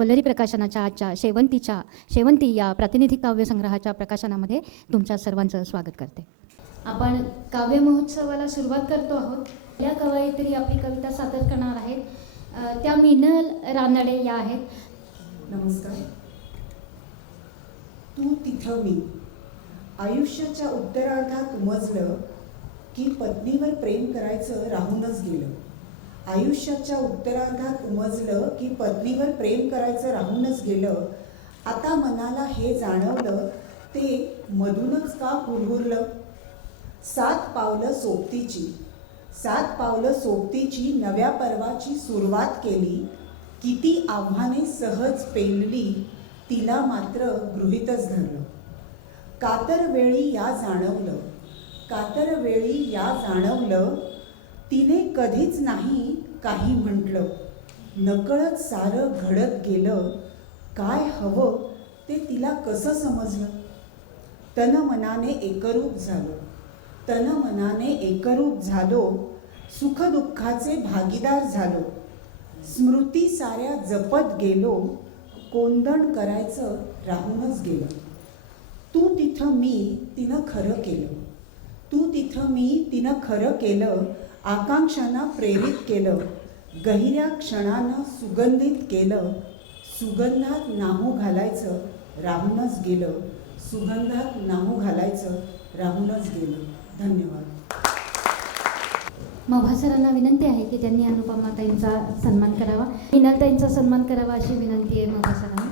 वल्लरी प्रकाशनाच्या आजच्या शेवंती या प्रातिनिधिक काव्य संग्रहाच्या प्रकाशनामध्ये तुमच्या सर्वांचं स्वागत करते. आपण काव्य महोत्सवाला सुरुवात करतो आहोत. या कवयित्री आपली कविता सादर करणार आहेत. त्या मिनल रानडे या आहेत. नमस्कार. तू तिथं मी. आयुष्याच्या उत्तरार्धात उमजलं की पत्नीवर प्रेम करायचं राहूनच गेलं. आयुष्याच्या उत्तरार्धात उमजलं की पत्नीवर प्रेम करायचं राहूनच गेलं. आता मनाला हे जाणवलं ते मधूनच का हुरहुरलं. 7 पावलं सोबतीची नव्या पर्वाची सुरुवात केली. किती आव्हाने सहज पेलली, तिला मात्र गृहीतच धरलं. कातरवेळी या जाणवलं तिने कधीच नाही काही म्हटलं. नकळत सारं घडत गेलं. काय हवं ते तिला कसं समजलं. तन मनाने एकरूप झालो. सुखदुःखाचे भागीदार झालो. स्मृती साऱ्या जपत गेलो. कोंदण करायचं राहूनच गेलं. तू तिथं मी तिनं खरं केलं. आकांक्षांना प्रेरित केलं. गहिऱ्या क्षणांना सुगंधित केलं. सुगंधात नाहू घालायचं राहूनच गेलं. धन्यवाद. मभासरांना विनंती आहे की त्यांनी अनुपमाताईंचा सन्मान करावा, मिनलताईंचा सन्मान करावा अशी विनंती आहे मभासरांना.